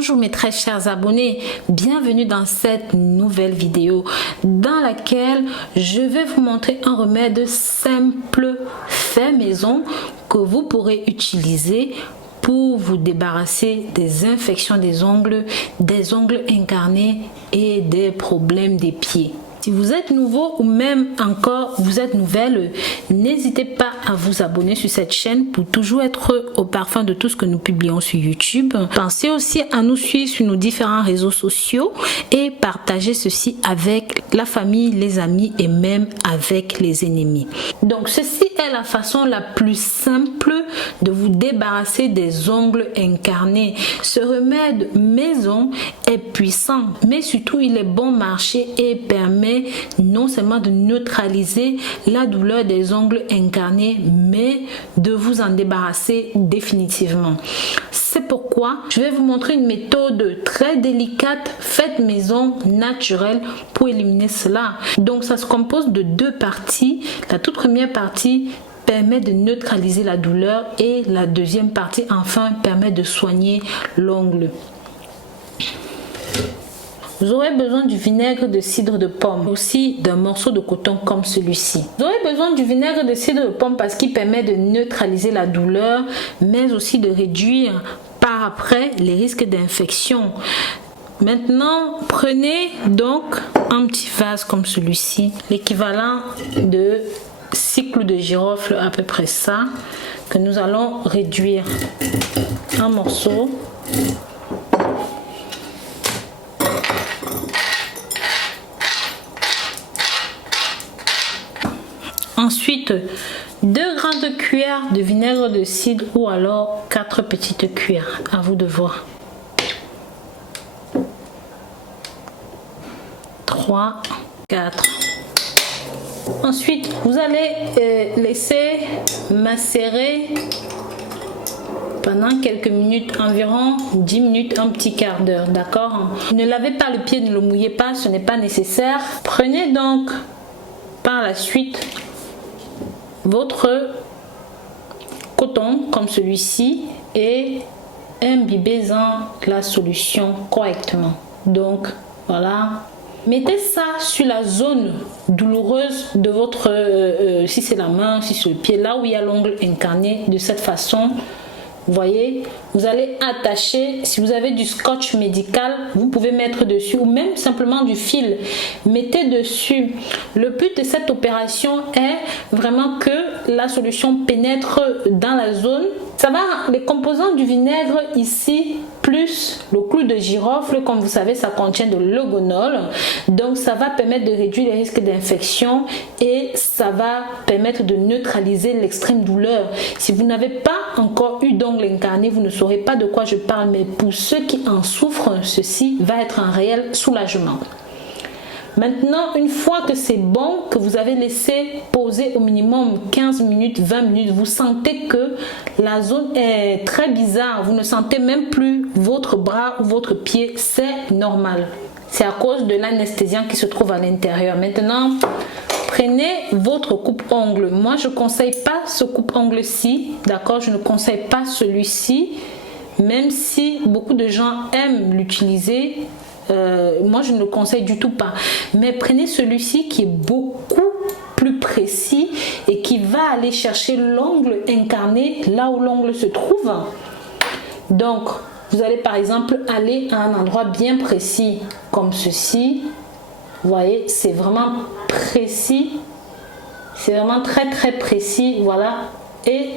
Bonjour mes très chers abonnés, bienvenue dans cette nouvelle vidéo dans laquelle je vais vous montrer un remède simple fait maison que vous pourrez utiliser pour vous débarrasser des infections des ongles incarnés et des problèmes des pieds. Si vous êtes nouveau ou même encore vous êtes nouvelle, n'hésitez pas à vous abonner sur cette chaîne pour toujours être au parfum de tout ce que nous publions sur YouTube. Pensez aussi à nous suivre sur nos différents réseaux sociaux et partagez ceci avec la famille, les amis et même avec les ennemis. Donc ceci est la façon la plus simple de vous débarrasser des ongles incarnés. Ce remède maison est puissant, mais surtout il est bon marché et permet non seulement de neutraliser la douleur des ongles incarnés, mais de vous en débarrasser définitivement. C'est pourquoi je vais vous montrer une méthode très délicate, faite maison, naturelle, pour éliminer cela. Donc ça se compose de deux parties. La toute première partie permet de neutraliser la douleur et la deuxième partie enfin permet de soigner l'ongle. Vous aurez besoin du vinaigre de cidre de pomme, aussi d'un morceau de coton comme celui-ci. Vous aurez besoin du vinaigre de cidre de pomme parce qu'il permet de neutraliser la douleur, mais aussi de réduire par après les risques d'infection. Maintenant, prenez donc un petit vase comme celui-ci, l'équivalent de 6 clous de girofle, à peu près ça, que nous allons réduire en morceaux. Ensuite, 2 grandes cuillères de vinaigre de cidre ou alors 4 petites cuillères, à vous de voir. 3, 4. Ensuite, vous allez laisser macérer pendant quelques minutes, environ 10 minutes, un petit quart d'heure, d'accord? Ne lavez pas le pied, ne le mouillez pas, ce n'est pas nécessaire. Prenez donc par la suite votre coton comme celui-ci et imbibez-en la solution correctement. Donc voilà, mettez ça sur la zone douloureuse de votre si c'est la main, si c'est le pied, là où il y a l'ongle incarné. De cette façon, vous voyez, vous allez attacher. Si vous avez du scotch médical, vous pouvez mettre dessus ou même simplement du fil. Mettez dessus. Le but de cette opération est vraiment que la solution pénètre dans la zone. Ça va, les composants du vinaigre ici, plus le clou de girofle, comme vous savez, ça contient de l'eugonol. Donc ça va permettre de réduire les risques d'infection et ça va permettre de neutraliser l'extrême douleur. Si vous n'avez pas encore eu d'ongles incarnés, vous ne saurez pas de quoi je parle, mais pour ceux qui en souffrent, ceci va être un réel soulagement. Maintenant, une fois que c'est bon, que vous avez laissé poser au minimum 15 minutes, 20 minutes, vous sentez que la zone est très bizarre. Vous ne sentez même plus votre bras ou votre pied, c'est normal. C'est à cause de l'anesthésiant qui se trouve à l'intérieur. Maintenant, prenez votre coupe-ongle. Moi, je ne conseille pas ce coupe-ongle-ci, d'accord? Je ne conseille pas celui-ci, même si beaucoup de gens aiment l'utiliser. Moi je ne le conseille du tout pas, mais prenez celui-ci qui est beaucoup plus précis et qui va aller chercher l'ongle incarné là où l'ongle se trouve. Donc vous allez par exemple aller à un endroit bien précis comme ceci. Vous voyez, c'est vraiment précis, c'est vraiment très précis, voilà, et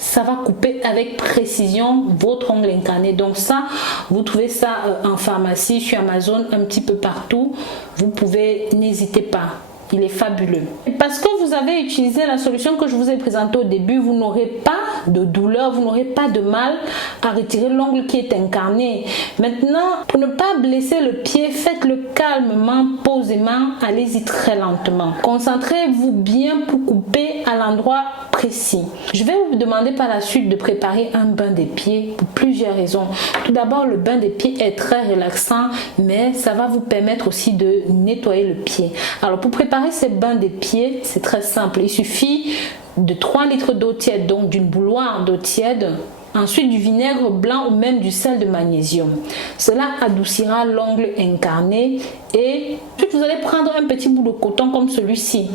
ça va couper avec précision votre ongle incarné. Donc ça, vous trouvez ça en pharmacie, sur Amazon, un petit peu partout. Vous pouvez, n'hésitez pas. Il est fabuleux. Parce que vous avez utilisé la solution que je vous ai présentée au début, vous n'aurez pas de douleur, vous n'aurez pas de mal à retirer l'ongle qui est incarné. Maintenant, pour ne pas blesser le pied, faites-le calmement, posément, allez-y très lentement. Concentrez-vous bien pour couper à l'endroit précis. Je vais vous demander par la suite de préparer un bain des pieds pour plusieurs raisons. Tout d'abord, le bain des pieds est très relaxant, mais ça va vous permettre aussi de nettoyer le pied. Alors pour préparer ces bains des pieds, c'est très simple. Il suffit de 3 litres d'eau tiède, donc d'une bouilloire d'eau tiède, ensuite du vinaigre blanc ou même du sel de magnésium. Cela adoucira l'ongle incarné et ensuite vous allez prendre un petit bout de coton comme celui-ci,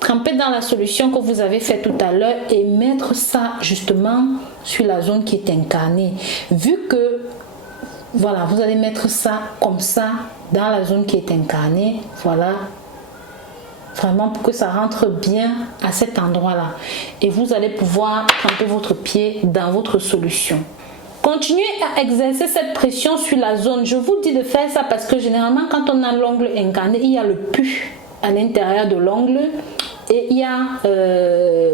tremper dans la solution que vous avez fait tout à l'heure et mettre ça justement sur la zone qui est incarnée. Vu que voilà, vous allez mettre ça comme ça dans la zone qui est incarnée, voilà, vraiment pour que ça rentre bien à cet endroit-là. Et vous allez pouvoir tremper votre pied dans votre solution. Continuez à exercer cette pression sur la zone. Je vous dis de faire ça parce que généralement quand on a l'ongle incarné, il y a le pus à l'intérieur de l'ongle. Et il y a,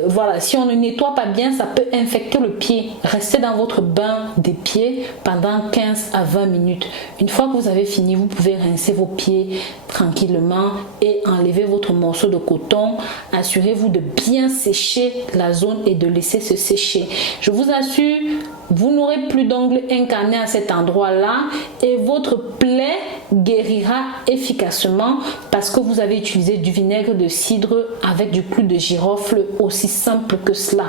voilà, si on ne nettoie pas bien, ça peut infecter le pied. Restez dans votre bain des pieds pendant 15 à 20 minutes. Une fois que vous avez fini, vous pouvez rincer vos pieds tranquillement et enlever votre morceau de coton. Assurez-vous de bien sécher la zone et de laisser se sécher. Je vous assure, vous n'aurez plus d'ongles incarnés à cet endroit-là et votre plaie guérira efficacement parce que vous avez utilisé du vinaigre de cidre avec du clou de girofle, aussi simple que cela.